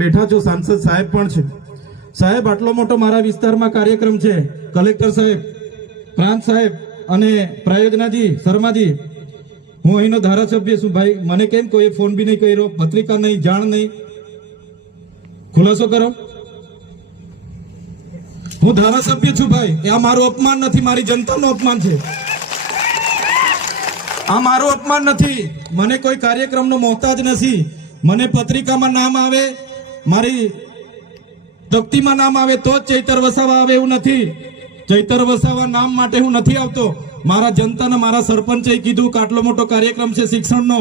બેઠા છો, સાંસદ સાહેબ પણ છે. સાહેબ, આટલો મોટો મારા વિસ્તારમાં કાર્યક્રમ છે. કલેક્ટર સાહેબ, પ્રાંત સાહેબ અને પ્રાયોજનાજી, શર્માજી, હું અહીંનો ધારાસભ્ય છું ભાઈ. મને કેમ કોઈ ફોન બી નહીં કર્યો, પત્રિકા નહીં, જાણ નહીં? ખુલાસો કરો. હું ધારાસભ્ય છું ભાઈ. આ મારું અપમાન નથી, મારી જનતાનું અપમાન છે. આ મારું અપમાન નથી. મને કોઈ કાર્યક્રમનો મોહતાજ નથી. મને પત્રિકામાં નામ આવે, મારી તકતીમાં નામ આવે તો જ ચૈતર વસાવા આવે એવું નથી. ચૈતર વસાવા નામ માટે હું નથી આવતો. મારા જનતાને મારા સરપંચે કીધું કે આટલો મોટો કાર્યક્રમ છે શિક્ષણનો,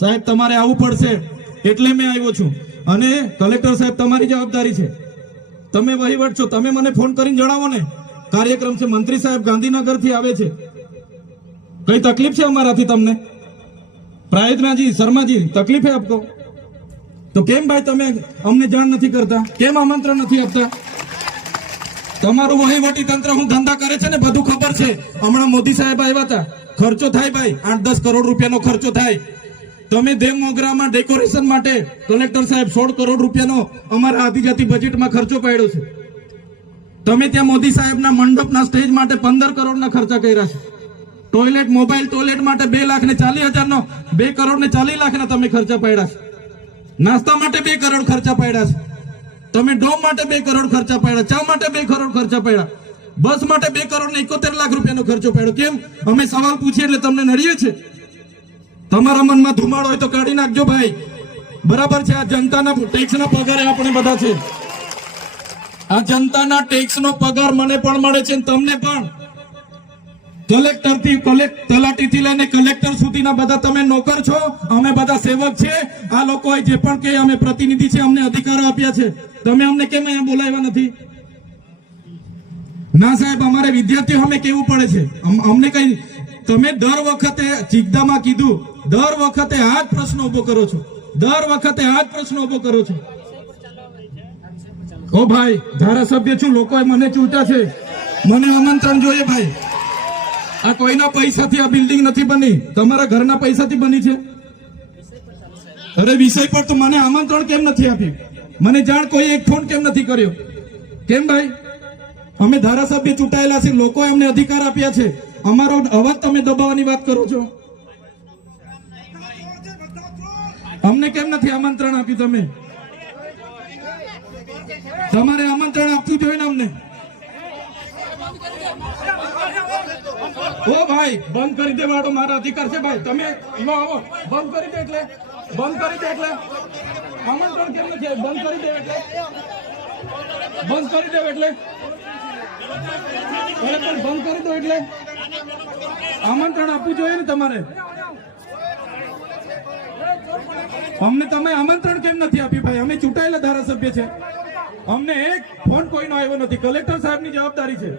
સાહેબ તમારે આવવું પડશે, એટલે મેં આવ્યો છું. અને કલેક્ટર સાહેબ, તમારી જવાબદારી છે, તમે વહીવટ છો, તમે મને ફોન કરીને જણાવો ને કાર્યક્રમ છે. મંત્રી સાહેબ ગાંધીનગરથી આવે છે, કઈ તકલીફ છે અમારાથી તમને? પ્રાયોજનાજી, શર્માજી, તકલીફ હે આપકો? તો કેમ ભાઈ તમે અમને જાણ નથી કરતા? કેમ આમંત્રણ નથી આપતા? તમારું વહીવટી તંત્ર હું ધંધા કરે છે ને બધું ખબર છે. હમણાં મોદી સાહેબ આવ્યા હતા, ખર્ચો થાય ભાઈ, 8-10 કરોડ રૂપિયાનો ખર્ચો થાય. તમે દેવ મોગરામાં ડેકોરેશન માટે કલેક્ટર સાહેબ 16 કરોડ રૂપિયાનો અમારા આદિજાતિ બજેટમાં ખર્ચો પાડ્યો છે. તમે ત્યાં મોદી સાહેબના મંડપના સ્ટેજ માટે 15 કરોડના ખર્ચા કર્યા છે. ટોયલેટ, મોબાઈલ ટોયલેટ માટે 2,40,000 નો 2 કરોડ ને 40 લાખના તમે ખર્ચા પાડ્યા છે. નાસ્તા માટે 2 કરોડ ખર્ચા પાડ્યા છે. તમે ડોમ માટે 2 કરોડ ખર્ચા પાડ્યા, ચા માટે 2 કરોડ ખર્ચા પાડ્યા, બસ માટે 2 કરોડ ને 71 લાખ રૂપિયાનો ખર્ચો પાડ્યો. કેમ? અમે સવાલ પૂછીએ એટલે તમને નડીએ છે? તમારા મનમાં ધુમાડો હોય તો કાઢી નાખજો ભાઈ. બરાબર છે, આ જનતાના ટેક્સના પગારે આપણે બધા છે. આ જનતાના ટેક્સનો પગાર મને પણ મળે છે, તમને પણ. કલેક્ટરથી તલાટીથી લઈને કલેક્ટર સુધીના બધા તમે નોકર છો, અમે બધા સેવક છે. આ લોકોએ જે પણ કે અમે પ્રતિનિધિ છે, અમને અધિકારો આપ્યા છે. તમે અમને કેમ અહીંયા બોલાવ્યા નથી? ના સાહેબ, અમારે વિદ્યાર્થીઓ અમે કેવું પડે છે. અમને કઈ, તમે દર વખતે ચિકદામાં કીધું, દર વખતે આ જ પ્રશ્ન ઉભો કરો છો, દર વખતે આ જ પ્રશ્ન ઉભો કરો છો. ઓ ભાઈ, ધારાસભ્ય છું, લોકોએ મને ચૂંટ્યા છે, મને આમંત્રણ જોઈએ ભાઈ. આ કોઈના પૈસાથી આ બિલ્ડિંગ નથી બની, તમારા ઘરના પૈસાથી બની છે. અરે વિષય પર તો મને આમંત્રણ કેમ નથી આપ્યું? મને જાણ કોઈ એક ફોન કેમ નથી કર્યો? કેમ ભાઈ? અમે ધારાસભ્ય ચૂંટાયેલા છે, લોકોએ અમને અધિકાર આપ્યા છે, અમારો અવાજ તમે દબાવવાની વાત કરો છો. અમને કેમ નથી આમંત્રણ આપ્યું? તમે તમારે આમંત્રણ આપવું જોઈએ ને અમને. ઓ ભાઈ, બંધ કરી દેવાડો, મારા અધિકાર છે ભાઈ. તમે આવો, બંધ કરી દે એટલે, બંધ કરી દે એટલે આમંત્રણ કેમ નથી? બંધ કરી દે એટલે, બંધ કરી દે એટલે, બંધ કરી દો એટલે આમંત્રણ આપવું જોઈએ ને તમારે. અમને તમે આમંત્રણ કેમ નથી આપ્યું ભાઈ? અમે ચૂંટાયેલા ધારાસભ્ય છે, અમને એક ફોન કોઈનો આવ્યો નથી. કલેક્ટર સાહેબની જવાબદારી છે.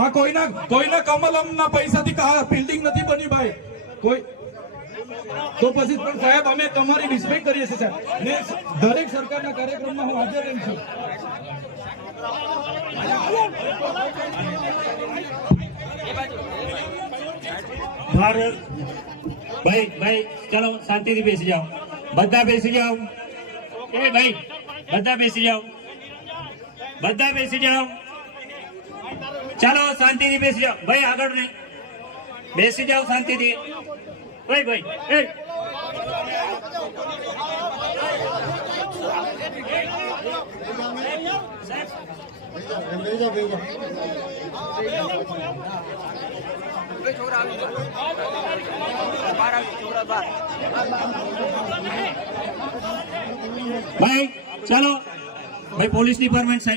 આ કોઈના કમલમના પૈસાથી બિલ્ડિંગ નથી બની ભાઈ. કોઈ તો પછી પણ સાહેબ, અમે તમારી રિસ્પેક્ટ કરીએ છીએ સાહેબ, ને દરેક સરકારના કાર્યક્રમમાં હું હાજર રહું છું. ભાઈ ચલો શાંતિથી બેસી જાઓ, બધા બેસી જાઓ. એ ભાઈ, બધા બેસી જાઓ, બધા બેસી જાઓ. ચાલો શાંતિથી બેસી જાઓ ભાઈ, આગળ નહીં, બેસી જાઓ શાંતિથી. ભાઈ એ ભાઈ ચાલો ભાઈ, પોલીસ ડિપાર્ટમેન્ટ સાહેબ.